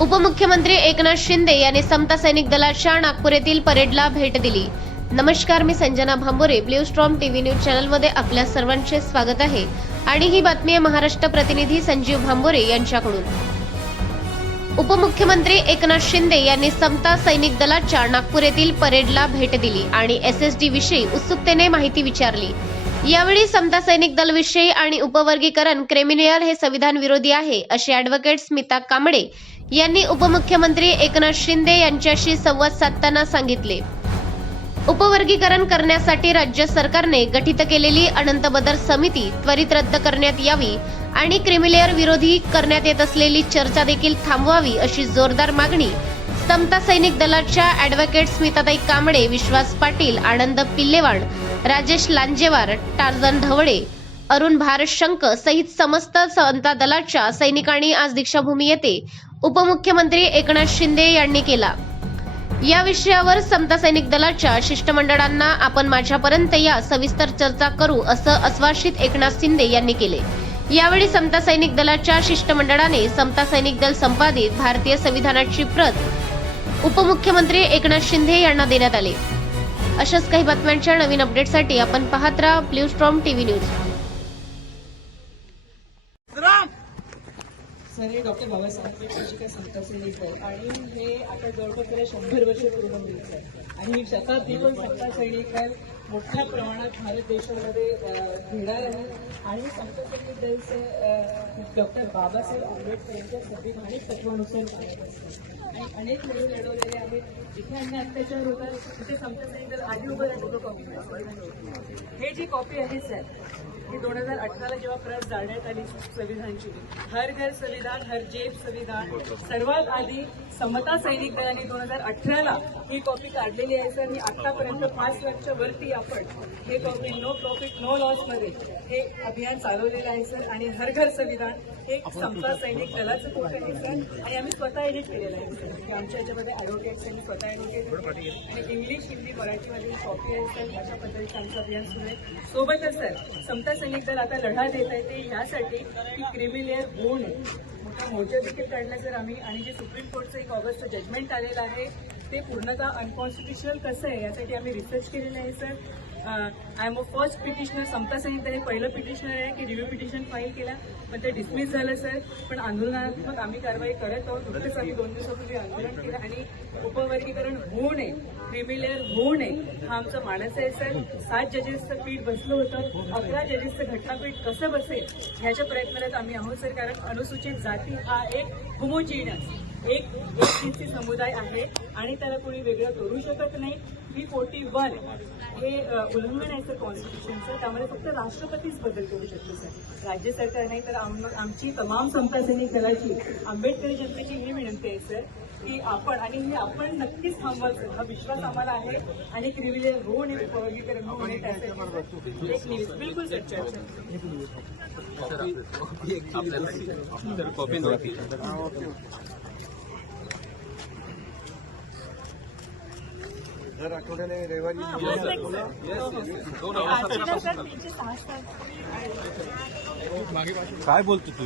उपमुख्यमंत्री एकनाथ शिंदे यांनी समता सैनिक दलाच्या नागपूर येथील परेडला भेट दिली. नमस्कार मी Sanjana Bhambore blue storm TV news चॅनलमध्ये आपल्या सर्वांचे स्वागत आहे. आणि ही बातमी आहे महाराष्ट्र प्रतिनिधी संजीव भांबोरे यांच्याकडून. उपमुख्यमंत्री एकनाथ शिंदे यांनी समता सैनिक दलाच्या नागपूर येथील परेडला भेट दिली आणि एस एस डी विषयी उत्सुकतेने माहिती विचारली. यावेळी समता सैनिक दल विषयी आणि उपवर्गीकरण क्रेमिनियल हे संविधान विरोधी आहे असे अॅडव्होकेट स्मिता कांबळे यांनी उपमुख्यमंत्री एकनाथ शिंदे यांच्याशी संवाद साधताना सांगितले. उपवर्गीकरण करण्यासाठी राज्य सरकारने गठीत केलेली अनंत बदर समिती त्वरित रद्द करण्यात यावी आणि क्रिमिलेअर विरोधी करण्यात येत असलेली चर्चा देखील थांबवावी अशी जोरदार मागणी समता सैनिक दलाच्या ॲडव्होकेट स्मिताताई कांबळे विश्वास पाटील आनंद पिल्लेवाड राजेश लांजेवार टार्जन ढवळे अरुण भारशंक सहित समस्त समता दलाच्या सैनिकांनी आज दीक्षाभूमी येथे उपमुख्यमंत्री एकनाथ शिंदे यांनी केला. या विषयावर समता सैनिक दलाच्या शिष्टमंडळांना आपण माझ्यापर्यंत या सविस्तर चर्चा करू असं आश्वासित एकनाथ शिंदे यांनी केले. यावेळी समता सैनिक दलाच्या शिष्टमंडळाने समता सैनिक दल संपादित भारतीय संविधानाची प्रत उपमुख्यमंत्री एकनाथ शिंदे यांना देण्यात आले. अशाच काही बातम्यांच्या नवीन अपडेटसाठी आपण पाहत राहा blue storm TV news sir हे डॉक्टर बाबासाहेब शिक्षिका समता सैनिक आहे आणि हे आता जवळपास शंभर वर्ष पूर्ण होईल आहे आणि ही शताब्दी पण समता सैनिक मोठ्या प्रमाणात भारत देशामध्ये घेणार आहे. आणि समता सैनिक दलचे डॉक्टर बाबासाहेब आंबेडकर यांच्या संविधानिक तत्वानुसार अनेक लढे लढवलेले आहेत. जिथे अन्य अत्याचार होतात तिथे सैनिक दल आधी उभं राहतो कॉपी. हे जी कॉपी आहे सर ही दोन हजार अठराला जेव्हा प्रत जाळण्यात आली संविधानची हर घर संविधान हर जेब संविधान सर्वात आधी समता सैनिक दलाने दोन हजार अठराला ही कॉपी काढलेली आहे सर. मी आतापर्यंत पाच वर्ष वरती आपण हे कॉपी नो प्रॉफिट नो लॉसमध्ये हे अभियान चालवलेलं आहे सर. आणि हर घर संविधान हे समता सैनिक दलाचं बुक आहे सर? आणि आम्ही स्वतः एडिट केलेलं आहे सर. की आमच्या याच्यामध्ये ॲडव्होकेट्स यांनी स्वतः आणि इंग्लिश हिंदी मराठीमध्ये कॉपी आहे सर अशा पद्धतीचं आमचं अभियान सुरू आहे. सोबतच सर समता सैनिक दल आता लढा देत आहे. ते यासाठी की क्रिमिलेअर होऊ नये मोठा मोर्चा देखील काढला सर आम्ही. आणि जे सुप्रीम कोर्टचं एक ऑगस्ट जजमेंट आलेलं आहे ते पूर्णतः अनकॉन्स्टिट्युशनल कसं आहे यासाठी आम्ही रिसर्च केलेलं आहे sir I am a first petitioner Samata Sainik हे पहिलं पिटिशनर आहे की रिव्ह्यू पिटिशन फाईल केला. पण ते डिसमिस झालं सर पण आंदोलनात्मक आम्ही कारवाई करत आहोत. नुकतेच आम्ही दोन दिवसापूर्वी आंदोलन केलं आणि उपवर्गीकरण होऊ नये क्रिमिलेअर होऊ नये हा आमचा मानस आहे सर सात जजेसचं पीठ बसलं होतं. अकरा जजेसचं घटनापीठ कसं बसेल ह्याच्या प्रयत्नात आम्ही आहोत सर कारण अनुसूचित जाती हा एक होमोजिनियस एक एक समुदाय आहे आणि त्याला कोणी वेगळं करू शकत नाही. थ्री फोर्टी वन हे उल्लंघन आहे सर कॉन्स्टिट्यूशनचं त्यामुळे फक्त राष्ट्रपतीच बदल करू शकतो सर. राज्य सरकार नाही तर आम आमची तमाम समता सैनिक दलाची आंबेडकरी जनतेची ही विनंती आहे सर की आपण आणि हे आपण नक्कीच थांबवायचं हा विश्वास आम्हाला आहे आणि क्रिमिलेअर होऊ नये उपवर्गीकरण होऊ नये त्यासाठी एक न्यूज बिलकुल सच्चा आहे सर दर आठवड्याला रविवारी काय बोलतो तू?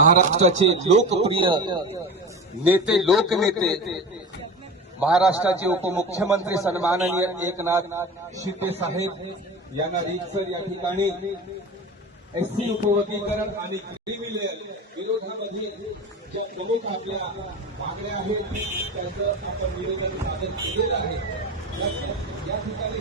महाराष्ट्राचे लोकप्रिय नेते लोकनेते. महाराष्ट्राचे उपमुख्यमंत्री सन्माननीय एकनाथ शिंदे साहेब यांना रीतसर या ठिकाणी एससी उपवर्गीकरण आणि क्रिमिलेअर विरोधामध्ये ज्या प्रमुख आपल्या मागण्या आहेत त्याचं आपण निवेदन सादर केलेलं आहे. या ठिकाणी